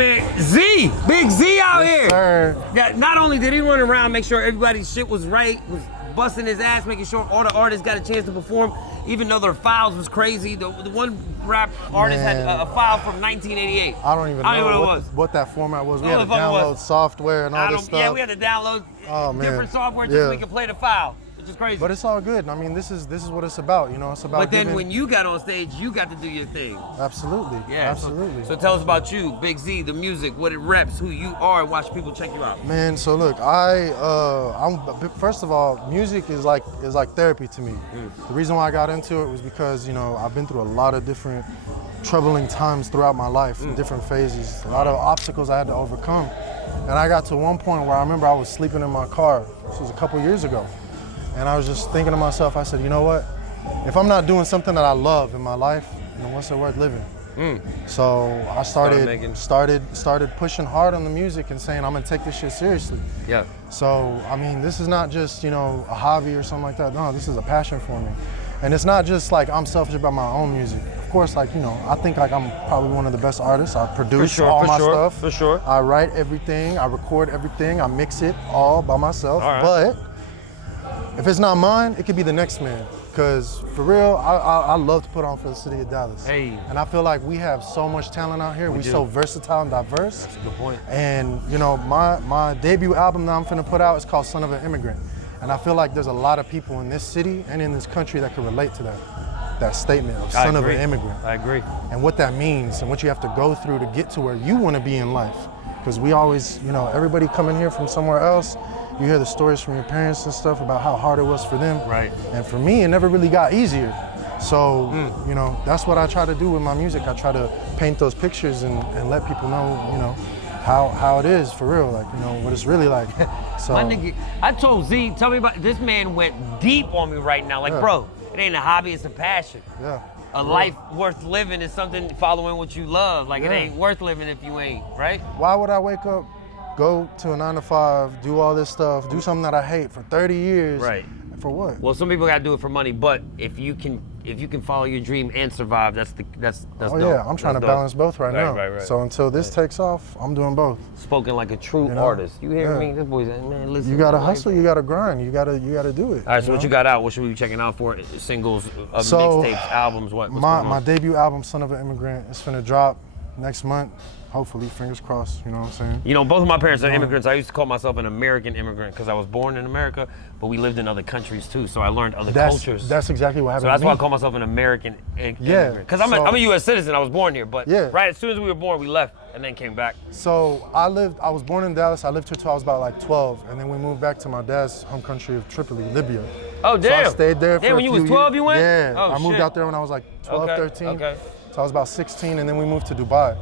man, Z, BiiG Zee out Yes, here. Sir. Yeah, not only did he run around, make sure everybody's shit was right, was busting his ass, making sure all the artists got a chance to perform, even though their files was crazy. The one rap artist had a file from 1988. I don't even know what that format was. We had to download software and all this stuff. Yeah, we had to download different software just so we could play the file. Which is crazy. But it's all good. I mean, this is what it's about, you know. It's about. But then when you got on stage, you got to do your thing. Absolutely. Yeah. Absolutely. So tell us about you, BiiG Zee, the music, what it reps, who you are, and watch people check you out. Man, so look, I'm first of all, music is like therapy to me. The reason why I got into it was because, you know, I've been through a lot of different troubling times throughout my life, in different phases, a lot of obstacles I had to overcome. And I got to one point where I remember I was sleeping in my car. This was a couple years ago. And I was just thinking to myself, I said, you know what? If I'm not doing something that I love in my life, you know, what's it worth living? So I started pushing hard on the music and saying, I'm gonna take this shit seriously. Yeah. So, I mean, this is not just, you know, a hobby or something like that. No, this is a passion for me. And it's not just like I'm selfish about my own music. Of course, like, you know, I think like I'm probably one of the best artists. I produce all my stuff. For sure. I write everything, I record everything, I mix it all by myself. But if it's not mine, it could be the next man. Because for real, I love to put on for the city of Dallas. Hey. And I feel like we have so much talent out here. We're so versatile and diverse. That's a good point. And you know, my debut album that I'm finna put out is called Son of an Immigrant. And I feel like there's a lot of people in this city and in this country that can relate to that statement of son of an immigrant. I agree. And what that means and what you have to go through to get to where you want to be in life. Because we always, you know, everybody coming here from somewhere else, you hear the stories from your parents and stuff about how hard it was for them. Right. And for me, it never really got easier. So, you know, that's what I try to do with my music. I try to paint those pictures and let people know, you know, how it is for real, like, you know, what it's really like. So, my nigga, I told Z, tell me about, this man went deep on me right now. Like, bro, it ain't a hobby, it's a passion. Yeah. A life worth living is something following what you love. Like, it ain't worth living if you ain't, right? Why would I wake up, go to a 9 to 5, do all this stuff, do something that I hate for 30 years? Right. For what? Well, some people gotta do it for money, but if you can follow your dream and survive, that's oh dope. Yeah, I'm trying to balance both right now. Right. So until this takes off, I'm doing both. Spoken like a true artist. You hear me? This boy's like, man, listen. You gotta hustle, you gotta grind, you gotta do it. All right, so what you got out? What should we be checking out for? Singles, mixtapes, albums, what's going on? My debut album, Son of an Immigrant, is finna drop next month. Hopefully, fingers crossed, you know what I'm saying? You know, both of my parents are immigrants. I used to call myself an American immigrant because I was born in America, but we lived in other countries too, so I learned other cultures. That's exactly what happened. So that's why I call myself an American immigrant. Because I'm a U.S. citizen, I was born here, but right as soon as we were born, we left and then came back. So I was born in Dallas, I lived here till I was about like 12, and then we moved back to my dad's home country of Tripoli, Libya. Oh, damn. So I stayed there for a few years. When you was 12 you went? Yeah, oh, I moved out there when I was like 12, 13. Okay. So I was about 16, and then we moved to Dubai.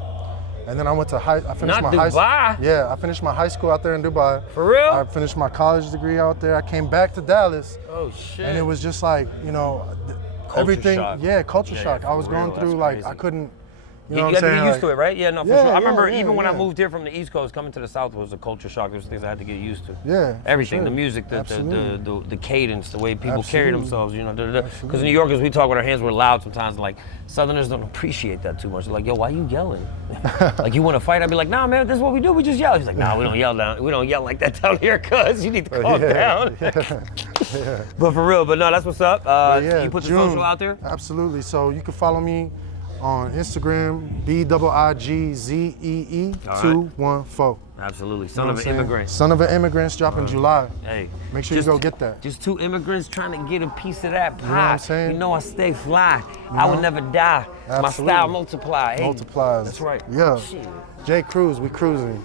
And then I went to I finished my Dubai? high school. Yeah, I finished my high school out there in Dubai. For real? I finished my college degree out there. I came back to Dallas. Oh shit. And it was just like, you know, everything. Shock. Yeah, culture shock. I was going through like, I couldn't, you know what I'm saying? You got to get used to it, right? Yeah, no, for sure. I remember even when I yeah. moved here from the East Coast, coming to the South was a culture shock. There's things I had to get used to. Yeah. Everything, the music, the cadence, the way people carry themselves, you know. Because New Yorkers, we talk with our hands, we're loud sometimes. Like, Southerners don't appreciate that too much. They're like, yo, why you yelling? Like, you want to fight? I'd be like, nah, man, this is what we do. We just yell. He's like, nah, we don't yell like that down here, cuz. You need to calm down. Yeah. But for real, but no, that's what's up. You put the social out there? Absolutely. So you can follow me on Instagram, BiiG Zee 214. Absolutely. Son of an Immigrant. Son of an Immigrant's dropping July. Hey. Make sure you go get that. Just two immigrants trying to get a piece of that pie. You know what I'm saying? You know I stay fly. I would never die. Absolutely. My style multiply. Hey. Multiplies. That's right. Yeah. Shit. J Kruz, we cruising.